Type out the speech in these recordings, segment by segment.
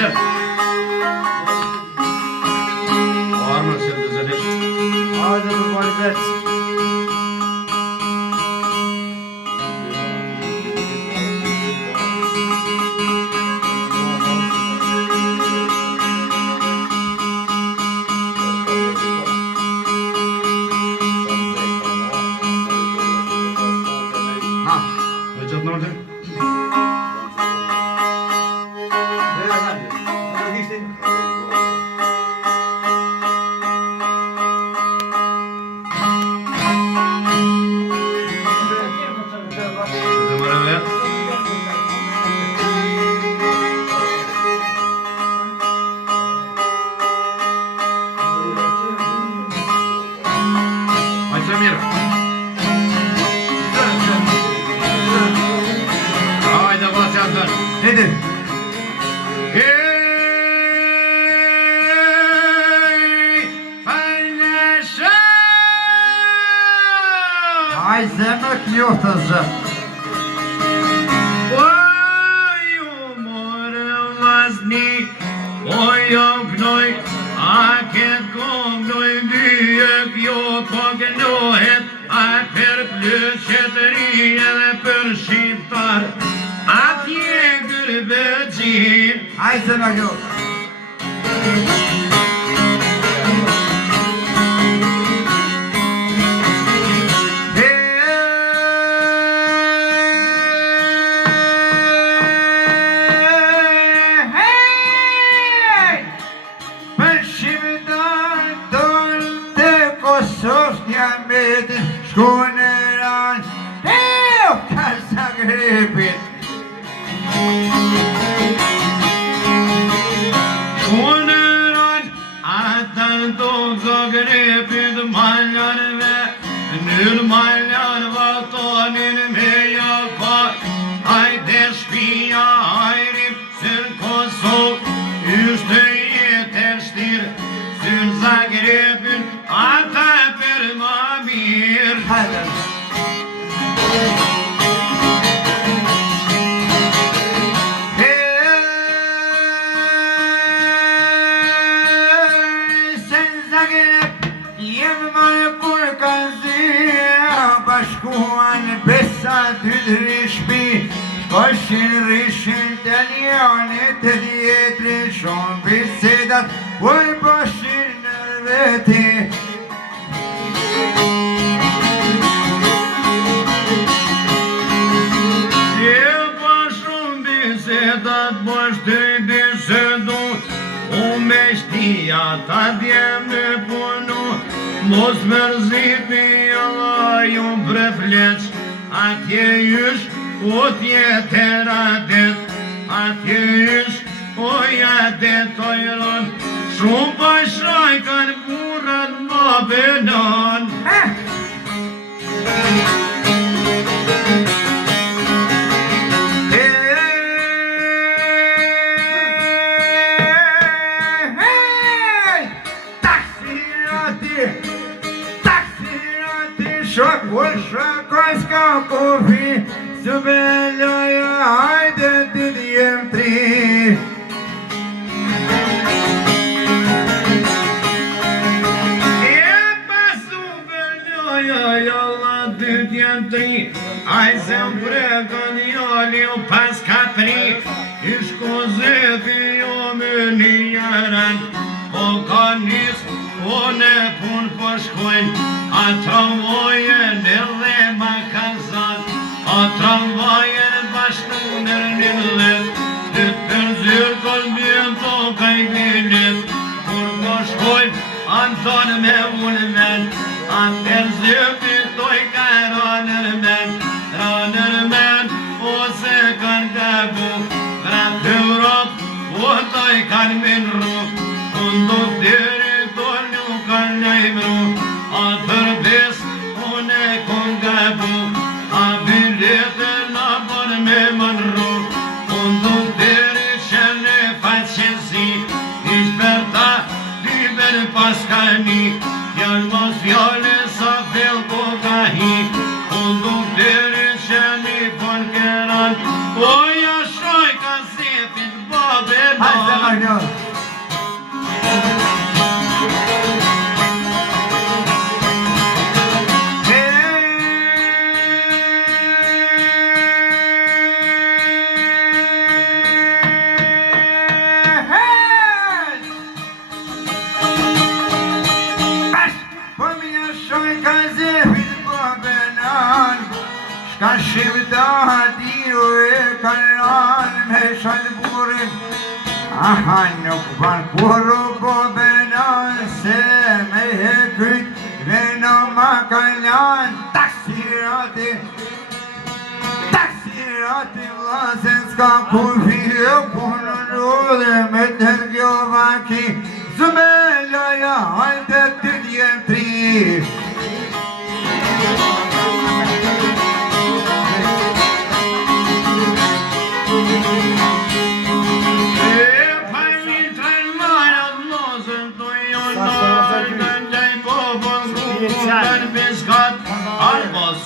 Hazır. Var mı sen düzeliş? Hadi muhalefet. Ha, vücut ne oldu? Şu numara ver. Aysamir. Haydi başlasın. Nedir? Hey, paylaşın. Ay zemek yurtazı. Oj, umorvazni, oj, gnoj, aket gnoj, dyek, jo, pognohet, a per plötsetterien per skiptar, at jäger bötsin. Ay zemek yurt. Skoneran, heo kassagripit. Skoneran, atan tog zagrepit mallar ve nül mallar vatanin meya pa. Ay despia, ay rip, sür kosov, üstü yeterstir, sür zagrepit, ata per mamir. Hadi. Sen Zagreb, yevmay kurkazia, başkuan besa tüdrişbi, Koşin rişin telyanet diyetrişon bisedat, Vay başin elbeti. Bisedat boş bisedu umeshtia ta djemnë punu mos mërziti ju prefleç atje ysh o tjetër adet atje ysh o jadet ojron shumë pashraj kanë burrat ma benon. Шок больше коська кофе, зубелая, айде дидьем три. Ai sempre con io li ho pas capri, iscose io me niaran, o canis, o ne pun poshkojn, a tramvajen edhe ma kazat, a tramvajen bashkënder një let, të tërzir kol bjen toka I bilet, kur poshkojn, anë thonë me ullmen, a tërzir bitoj ka ranër men, ose kanë gabu, vrap Evrop, o toj kanë minru, kundu diri tol nuk kanë najmru, a tërbes, une kun gabu, a biletën a bon me mënru, kundu diri qene faqesi, ishberta, liber paskani, janë mos fjale sa fel koka hi, kundu diri qene pon keran, o ja shoj ka zefit babe Marnor. Ka shivda diu e kalan me shalburin aha nuk van kuru po benan se me he kyt veno ma kalan taksirati vlazen s'ka kufi e punën udhe me tërgjo vaki zëmelaja hajde të djetri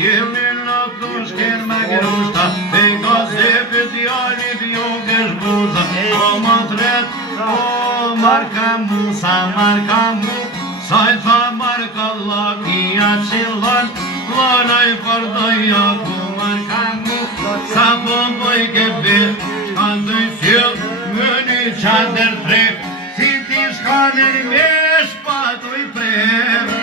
Sjellin në këtu shker me grushta e ka zepi djallit jo kesh buza o më tret, o marka mu sa i tha marka lakia qillan lanaj përdoja ku marka mu sa po boj ke bit shka të sjell më një qater tre si ti shkaner vesh patu i prem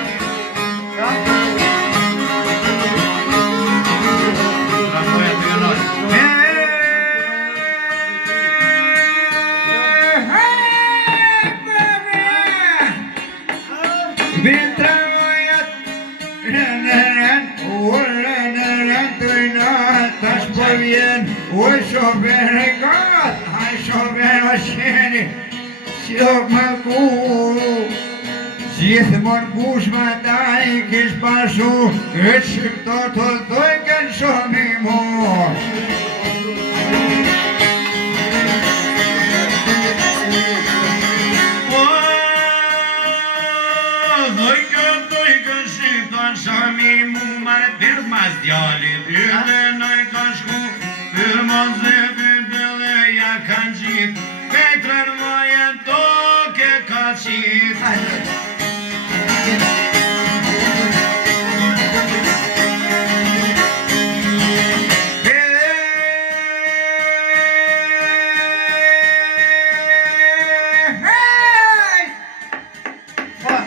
Oj shofer e gat, haj shofer o sheni, qilok më ku, gjithmon kush ma ta i kish pashu, këtë shqiptar të doj kënë shumë i mu. Doj këtë shqiptar shumë i mu, marë pirë mas djallit, dhe nëj ka shku, për mos dhe për dhe ja kanë qitë, Petrën vajen toke ka qitë.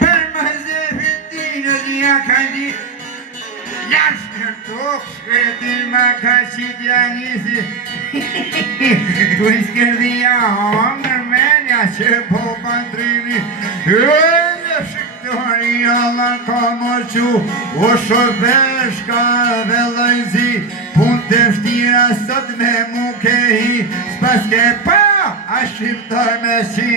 Për mos dhe për dhe ja kanë qitë, Jasper tok shkretin ma ka qit janisi Tu iskerdija hongër menja që po pantrini Dhe shiktori Allah ka moqu O shofer shka dhe lojzi Pun të vështira sot me mu kehi S'pas ke pa a shqiptar me si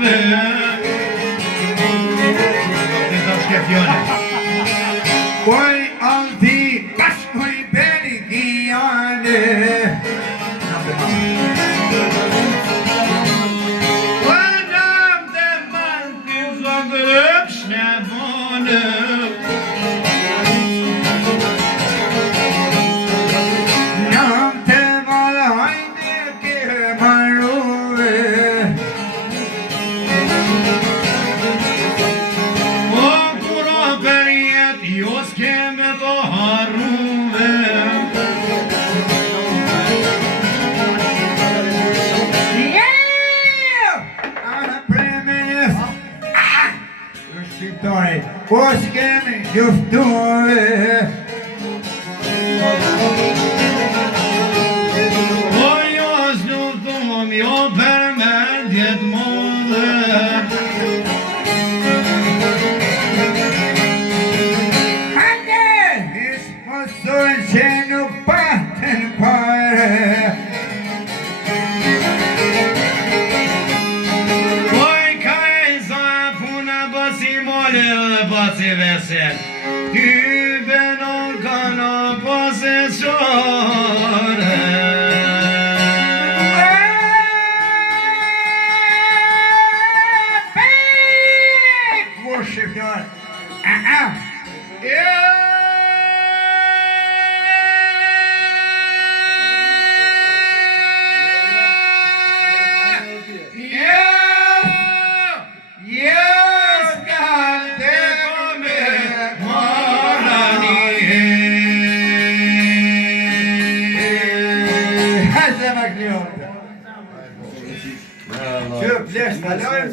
harruve. Dhe të shkefjone. Oj, alti, bashkoj Belgiane. Nam të manti zogërëp shnebone. Nam të valhajde ke marruve. O kura për jet, jo s'keme të harruve. Shqiptare, po s'kemi luftuve. O jo s'luftum, jo për mendjet modhe. Hande, ismosur që nuk paten pare. Oj ka e za puna basi mole dhe basi vesen. Ty benon ka në posesione. Wo shqiptar? Hadi bakalım. Şu flash alarm